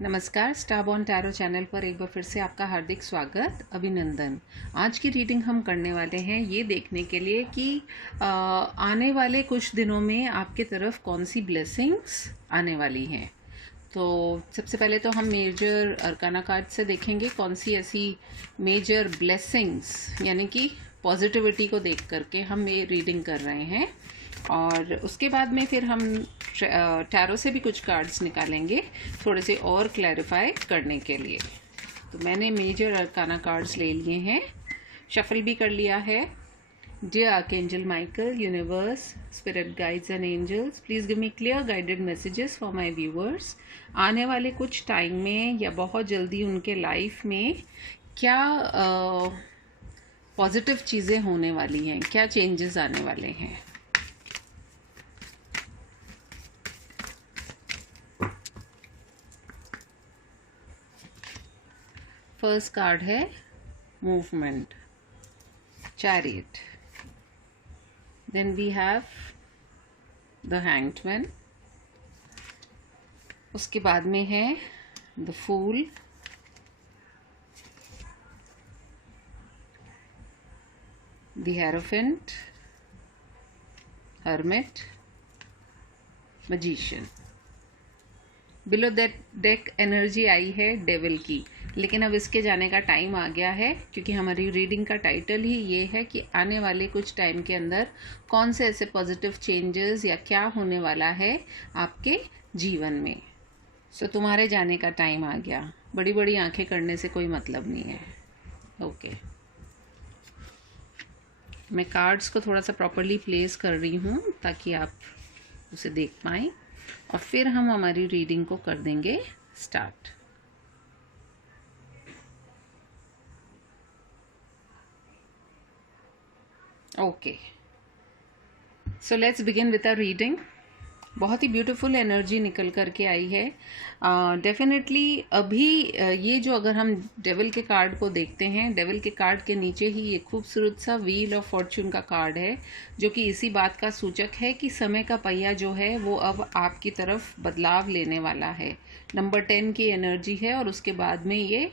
नमस्कार, star born tarot channel पर एक बार फिर से आपका हार्दिक स्वागत, अभिनंदन। आज की रीडिंग हम करने वाले हैं ये देखने के लिए कि आने वाले कुछ दिनों में आपके तरफ कौन सी ब्लेसिंग्स आने वाली हैं। तो सबसे पहले तो हम मेजर अरकाना कार्ड से देखेंगे कौन सी ऐसी मेजर ब्लेसिंग्स यानी कि पॉजिटिविटी को देख करके हम ये रीडिंग कर रहे हैं। और उसके बाद में फिर हम टैरो से भी कुछ कार्ड्स निकालेंगे थोड़े से और क्लैरिफाई करने के लिए। तो मैंने मेजर अरकाना कार्ड्स ले लिए हैं, शफल भी कर लिया है। Dear archangel Michael, universe, spirit guides and angels, please give me clear guided messages for my viewers. आने वाले कुछ टाइम में या बहुत जल्दी उनके लाइफ में क्या पॉजिटिव चीज़ें होने वाली हैं, क्या चेंजेस आने वाले हैं। फर्स्ट कार्ड है movement, chariot. Then we have the hanged man. उसके बाद में है the fool, the hierophant, hermit, magician. Below that deck energy आई है डेविल की, लेकिन अब इसके जाने का टाइम आ गया है क्योंकि हमारी रीडिंग का टाइटल ही ये है कि आने वाले कुछ टाइम के अंदर कौन से ऐसे पॉजिटिव चेंजेस या क्या होने वाला है आपके जीवन में। सो तुम्हारे जाने का टाइम आ गया। बड़ी बड़ी आंखें करने से कोई मतलब नहीं है। ओके, मैं कार्ड्स को थोड़ा सा प्रॉपरली प्लेस कर रही हूँ ताकि आप उसे देख पाएँ और फिर हम हमारी रीडिंग को कर देंगे start. Okay, so let's begin with a reading. बहुत ही ब्यूटीफुल एनर्जी निकल कर के आई है। डेफिनेटली अभी ये जो अगर हम डेविल के कार्ड को देखते हैं, डेविल के कार्ड के नीचे ही ये खूबसूरत सा व्हील ऑफ फॉर्च्यून का कार्ड है जो कि इसी बात का सूचक है कि समय का पहिया जो है वो अब आपकी तरफ बदलाव लेने वाला है। नंबर 10 की एनर्जी है और उसके बाद में ये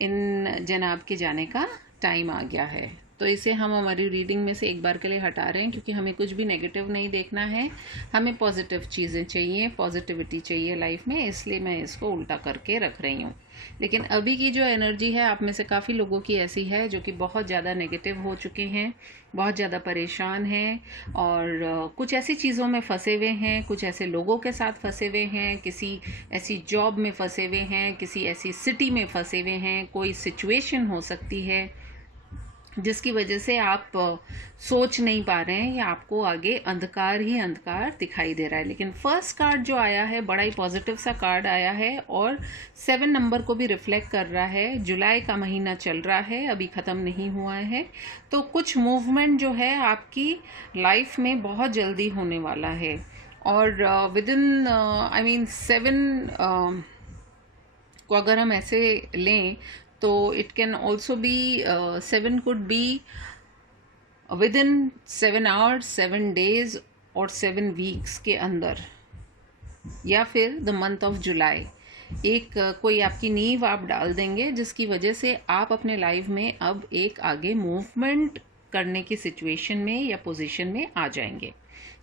इन जनाब के जाने का टाइम आ गया है। तो इसे हम हमारी रीडिंग में से एक बार के लिए हटा रहे हैं क्योंकि हमें कुछ भी नेगेटिव नहीं देखना है, हमें पॉजिटिव चीज़ें चाहिए, पॉजिटिविटी चाहिए लाइफ में, इसलिए मैं इसको उल्टा करके रख रही हूँ। लेकिन अभी की जो एनर्जी है आप में से काफ़ी लोगों की ऐसी है जो कि बहुत ज़्यादा नेगेटिव हो चुके हैं, बहुत ज़्यादा परेशान हैं और कुछ ऐसी चीज़ों में फंसे हुए हैं, कुछ ऐसे लोगों के साथ फंसे हुए हैं, किसी ऐसी जॉब में फंसे हुए हैं, किसी ऐसी सिटी में फंसे हुए हैं। कोई सिचुएशन हो सकती है जिसकी वजह से आप सोच नहीं पा रहे हैं या आपको आगे अंधकार ही अंधकार दिखाई दे रहा है। लेकिन फर्स्ट कार्ड जो आया है बड़ा ही पॉजिटिव सा कार्ड आया है और 7 नंबर को भी रिफ्लेक्ट कर रहा है। जुलाई का महीना चल रहा है, अभी ख़त्म नहीं हुआ है, तो कुछ मूवमेंट जो है आपकी लाइफ में बहुत जल्दी होने वाला है। और विद इन 7 को अगर हम ऐसे लें तो it can also be 7 could be with in 7 hours, 7 days और 7 वीक्स के अंदर, या फिर द मंथ ऑफ जुलाई। एक कोई आपकी नींव आप डाल देंगे जिसकी वजह से आप अपने लाइफ में अब एक आगे मूवमेंट करने की सिचुएशन में या पोजीशन में आ जाएंगे।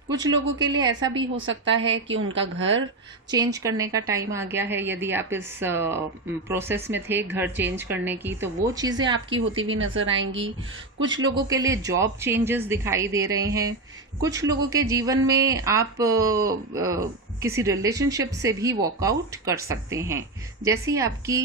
कुछ लोगों के लिए ऐसा भी हो सकता है कि उनका घर चेंज करने का टाइम आ गया है। यदि आप इस प्रोसेस में थे घर चेंज करने की तो वो चीज़ें आपकी होती हुई नज़र आएंगी। कुछ लोगों के लिए जॉब चेंजेस दिखाई दे रहे हैं। कुछ लोगों के जीवन में आप किसी रिलेशनशिप से भी वॉकआउट कर सकते हैं। जैसी आपकी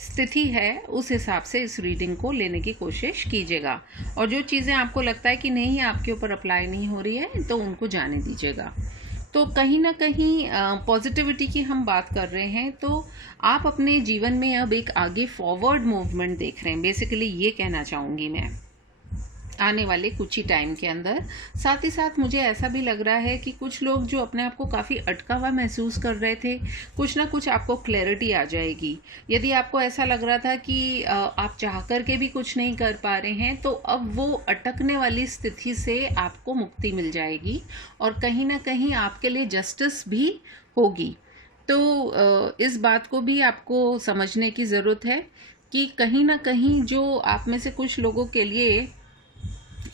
स्थिति है उस हिसाब से इस रीडिंग को लेने की कोशिश कीजिएगा और जो चीज़ें आपको लगता है कि नहीं आपके ऊपर अप्लाई नहीं हो रही है तो उनको जाने दीजिएगा। तो कहीं ना कहीं पॉजिटिविटी की हम बात कर रहे हैं तो आप अपने जीवन में अब एक आगे फॉरवर्ड मूवमेंट देख रहे हैं, बेसिकली ये कहना चाहूँगी मैं आने वाले कुछ ही टाइम के अंदर। साथ ही साथ मुझे ऐसा भी लग रहा है कि कुछ लोग जो अपने आप को काफ़ी अटका हुआ महसूस कर रहे थे, कुछ ना कुछ आपको क्लैरिटी आ जाएगी। यदि आपको ऐसा लग रहा था कि आप चाह कर के भी कुछ नहीं कर पा रहे हैं तो अब वो अटकने वाली स्थिति से आपको मुक्ति मिल जाएगी और कहीं ना कहीं आपके लिए जस्टिस भी होगी। तो इस बात को भी आपको समझने की ज़रूरत है कि कहीं ना कहीं जो आप में से कुछ लोगों के लिए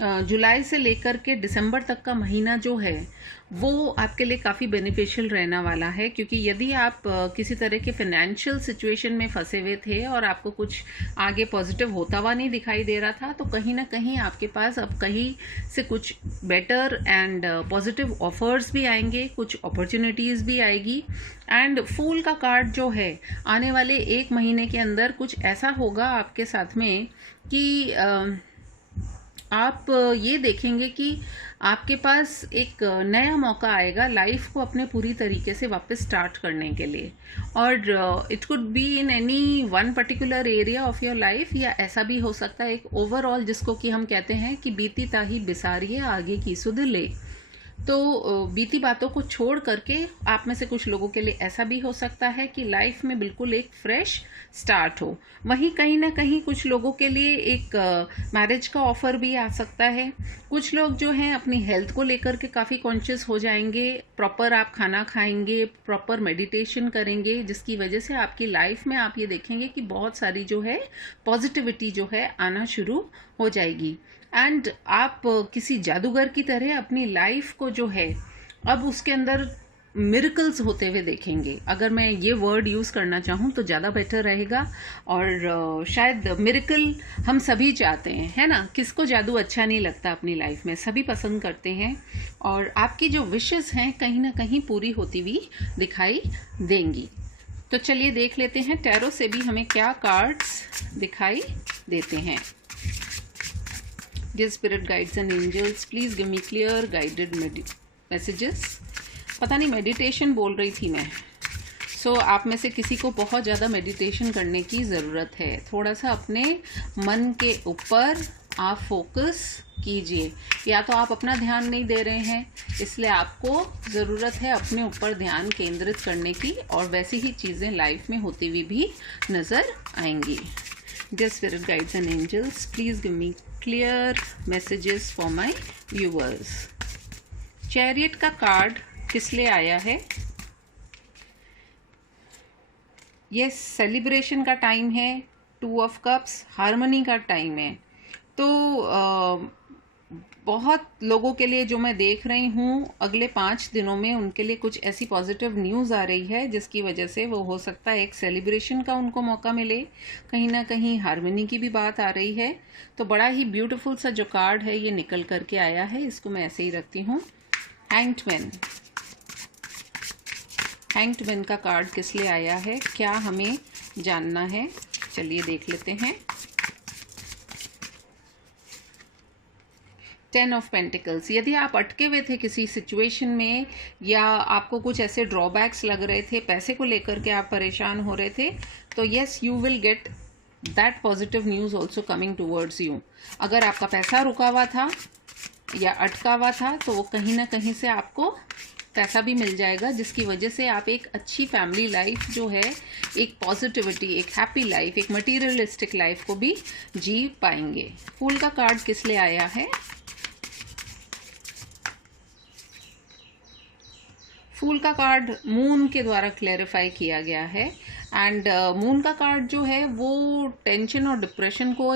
जुलाई से लेकर के दिसंबर तक का महीना जो है वो आपके लिए काफ़ी बेनिफिशियल रहने वाला है, क्योंकि यदि आप किसी तरह के फाइनेंशियल सिचुएशन में फंसे हुए थे और आपको कुछ आगे पॉजिटिव होता हुआ नहीं दिखाई दे रहा था, तो कहीं ना कहीं आपके पास अब कहीं से कुछ बेटर एंड पॉजिटिव ऑफर्स भी आएंगे, कुछ अपॉर्चुनिटीज़ भी आएगी। एंड फूल का कार्ड जो है, आने वाले 1 महीने के अंदर कुछ ऐसा होगा आपके साथ में कि आप ये देखेंगे कि आपके पास एक नया मौका आएगा लाइफ को अपने पूरी तरीके से वापस स्टार्ट करने के लिए। और it could be in any one particular area of your life, या ऐसा भी हो सकता है एक ओवरऑल, जिसको कि हम कहते हैं कि बीती ताही बिसारिये आगे की सुध ले। तो बीती बातों को छोड़ करके आप में से कुछ लोगों के लिए ऐसा भी हो सकता है कि लाइफ में बिल्कुल एक फ्रेश स्टार्ट हो। वहीं कहीं ना कहीं कुछ लोगों के लिए एक मैरिज का ऑफर भी आ सकता है। कुछ लोग जो हैं अपनी हेल्थ को लेकर के काफ़ी कॉन्शियस हो जाएंगे, प्रॉपर आप खाना खाएंगे, प्रॉपर मेडिटेशन करेंगे, जिसकी वजह से आपकी लाइफ में आप ये देखेंगे कि बहुत सारी जो है पॉजिटिविटी जो है आना शुरू हो जाएगी। एंड आप किसी जादूगर की तरह अपनी लाइफ को जो है अब उसके अंदर मिरेकल्स होते हुए देखेंगे। अगर मैं ये वर्ड यूज़ करना चाहूँ तो ज़्यादा बेटर रहेगा। और शायद मिरेकल हम सभी चाहते हैं, है ना? किसको जादू अच्छा नहीं लगता अपनी लाइफ में, सभी पसंद करते हैं। और आपकी जो विशेस हैं कहीं ना कहीं पूरी होती हुई दिखाई देंगी। तो चलिए देख लेते हैं टैरो से भी हमें क्या कार्ड्स दिखाई देते हैं। Dear spirit guides and angels, please give me clear guided messages। पता नहीं मेडिटेशन बोल रही थी मैं। आप में से किसी को बहुत ज़्यादा मेडिटेशन करने की ज़रूरत है। थोड़ा सा अपने मन के ऊपर आप फोकस कीजिए। या तो आप अपना ध्यान नहीं दे रहे हैं, इसलिए आपको ज़रूरत है अपने ऊपर ध्यान केंद्रित करने की, और वैसी ही चीज़ें लाइफ में होती हुई भी नज़र आएंगी। Dear spirit guides and angels, please give me clear messages for my viewers। Chariot का कार्ड किस लिए आया है? ये सेलिब्रेशन का टाइम है, 2 ऑफ कप्स हार्मनी का टाइम है। तो बहुत लोगों के लिए जो मैं देख रही हूँ अगले 5 दिनों में उनके लिए कुछ ऐसी पॉजिटिव न्यूज़ आ रही है जिसकी वजह से वो हो सकता है एक सेलिब्रेशन का उनको मौका मिले, कहीं ना कहीं हार्मनी की भी बात आ रही है। तो बड़ा ही ब्यूटीफुल सा जो कार्ड है ये निकल करके आया है, इसको मैं ऐसे ही रखती हूँ। Hanged man. हैंग्ड मैन का कार्ड किस लिए आया है, क्या हमें जानना है, चलिए देख लेते हैं। 10 ऑफ पेंटिकल्स। यदि आप अटके हुए थे किसी सिचुएशन में, या आपको कुछ ऐसे ड्रॉबैक्स लग रहे थे, पैसे को लेकर के आप परेशान हो रहे थे, तो yes you will get that positive news also coming towards you. अगर आपका पैसा रुका हुआ था या अटका हुआ था तो वो कहीं ना कहीं से आपको पैसा भी मिल जाएगा, जिसकी वजह से आप एक अच्छी फैमिली लाइफ जो है, एक पॉजिटिविटी, एक हैप्पी लाइफ, एक मटीरियलिस्टिक लाइफ को भी जी पाएंगे। फूल का कार्ड किस लिए आया है? फूल का कार्ड मून के द्वारा क्लैरिफाई किया गया है। एंड मून का कार्ड जो है वो टेंशन और डिप्रेशन को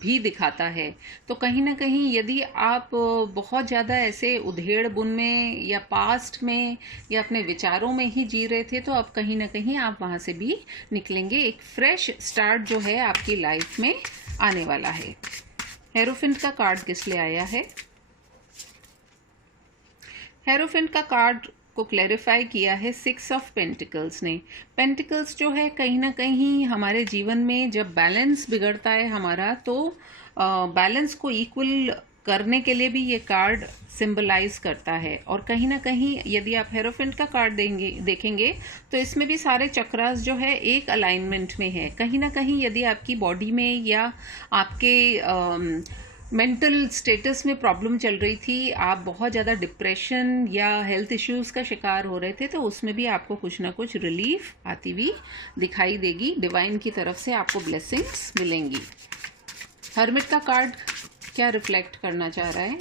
भी दिखाता है। तो कहीं ना कहीं यदि आप बहुत ज़्यादा ऐसे उधेड़ बुन में या पास्ट में या अपने विचारों में ही जी रहे थे, तो अब कहीं ना कहीं आप वहाँ से भी निकलेंगे। एक फ्रेश स्टार्ट जो है आपकी लाइफ में आने वाला है। हेरोफिंट का कार्ड किस लिए आया है? हेरोफिंट का कार्ड को क्लैरिफाई किया है 6 ऑफ पेंटिकल्स ने। पेंटिकल्स जो है कहीं ना कहीं हमारे जीवन में जब बैलेंस बिगड़ता है हमारा, तो बैलेंस को इक्वल करने के लिए भी ये कार्ड सिंबलाइज करता है। और कहीं ना कहीं यदि आप हेरोफिंट का कार्ड देखेंगे तो इसमें भी सारे चक्रास जो है एक अलाइनमेंट में है। कहीं ना कहीं यदि आपकी बॉडी में या आपके मेंटल स्टेटस में प्रॉब्लम चल रही थी, आप बहुत ज़्यादा डिप्रेशन या हेल्थ इश्यूज़ का शिकार हो रहे थे, तो उसमें भी आपको कुछ ना कुछ रिलीफ आती हुई दिखाई देगी। डिवाइन की तरफ से आपको ब्लेसिंग्स मिलेंगी। हर्मिट का कार्ड क्या रिफ्लेक्ट करना चाह रहा है?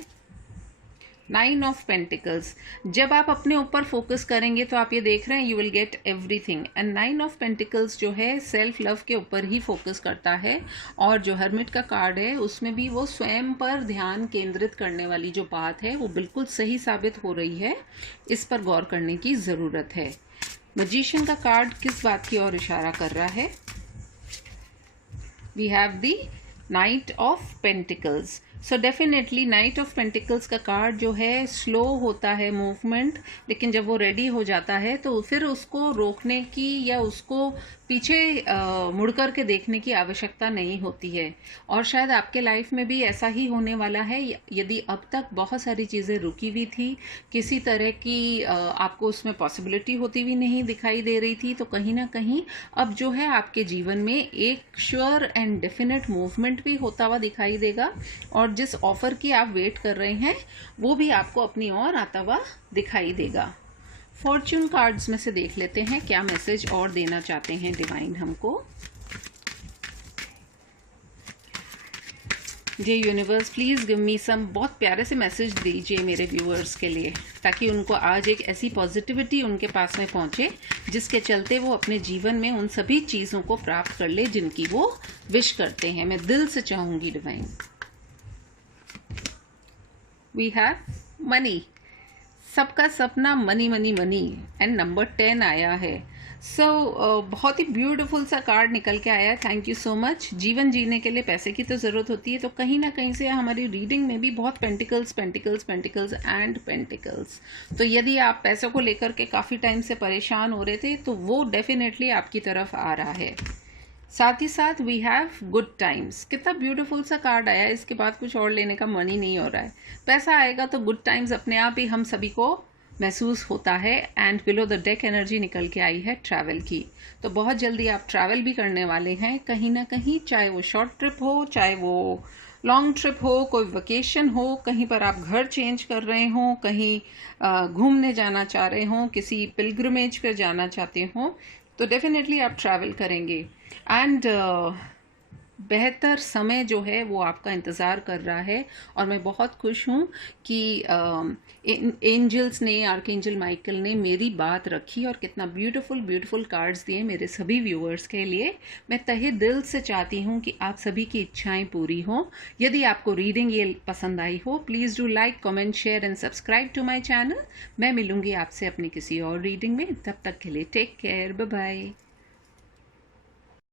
नाइन ऑफ पेंटिकल्स, जब आप अपने ऊपर फोकस करेंगे तो आप ये देख रहे हैं you will get everything. And nine of pentacles जो है सेल्फ लव के ऊपर ही फोकस करता है, और जो हर्मिट का कार्ड है उसमें भी वो स्वयं पर ध्यान केंद्रित करने वाली जो बात है वो बिल्कुल सही साबित हो रही है। इस पर गौर करने की ज़रूरत है। मैजिशियन का कार्ड किस बात की ओर इशारा कर रहा है? We have the knight of pentacles. So definitely knight of pentacles का कार्ड जो है स्लो होता है मूवमेंट, लेकिन जब वो रेडी हो जाता है तो फिर उसको रोकने की या उसको पीछे मुड़ कर के देखने की आवश्यकता नहीं होती है। और शायद आपके लाइफ में भी ऐसा ही होने वाला है। यदि अब तक बहुत सारी चीज़ें रुकी हुई थी, किसी तरह की आपको उसमें पॉसिबिलिटी होती हुई नहीं दिखाई दे रही थी, तो कहीं ना कहीं अब जो है आपके जीवन में एक श्योर एंड डेफिनेट मूवमेंट भी होता हुआ दिखाई देगा, और जिस ऑफर की आप वेट कर रहे हैं वो भी आपको अपनी ओर आता हुआ दिखाई देगा। फॉर्च्यून कार्ड्स में से देख लेते हैं क्या मैसेज और देना चाहते हैं डिवाइन हमको। जे यूनिवर्स प्लीज़ गिव मी सम, बहुत प्यारे से मैसेज दीजिए मेरे व्यूअर्स के लिए, ताकि उनको आज एक ऐसी पॉजिटिविटी उनके पास में पहुंचे जिसके चलते वो अपने जीवन में उन सभी चीज़ों को प्राप्त कर ले जिनकी वो विश करते हैं। मैं दिल से चाहूँगी डिवाइन। वी हैव मनी, सबका सपना money money money, and number 10 आया है। बहुत ही ब्यूटीफुल सा कार्ड निकल के आया है। Thank you so much. जीवन जीने के लिए पैसे की तो ज़रूरत होती है, तो कहीं ना कहीं से हमारी रीडिंग में भी बहुत pentacles pentacles pentacles and pentacles. तो यदि आप पैसों को लेकर के काफ़ी टाइम से परेशान हो रहे थे तो वो डेफिनेटली आपकी तरफ आ रहा है। साथ ही साथ वी हैव गुड टाइम्स, कितना ब्यूटीफुल सा कार्ड आया है। इसके बाद कुछ और लेने का मन ही नहीं हो रहा है। पैसा आएगा तो गुड टाइम्स अपने आप ही हम सभी को महसूस होता है। And below the deck energy निकल के आई है ट्रैवल की, तो बहुत जल्दी आप ट्रैवल भी करने वाले हैं कहीं ना कहीं, चाहे वो शॉर्ट ट्रिप हो, चाहे वो लॉन्ग ट्रिप हो, कोई वेकेशन हो, कहीं पर आप घर चेंज कर रहे हो, कहीं घूमने जाना चाह रहे हो, किसी पिलग्रिमेज पर जाना चाहते हो, तो डेफिनेटली आप ट्रैवल करेंगे। एंड बेहतर समय जो है वो आपका इंतज़ार कर रहा है। और मैं बहुत खुश हूँ कि एंजल्स ने, आर्कएंजल माइकल ने मेरी बात रखी और कितना ब्यूटीफुल ब्यूटीफुल कार्ड्स दिए मेरे सभी व्यूअर्स के लिए। मैं तहे दिल से चाहती हूँ कि आप सभी की इच्छाएं पूरी हों। यदि आपको रीडिंग ये पसंद आई हो, please do like, comment, share and subscribe to my channel. मैं मिलूँगी आपसे अपनी किसी और रीडिंग में। तब तक के लिए टेक केयर, बाय बाय।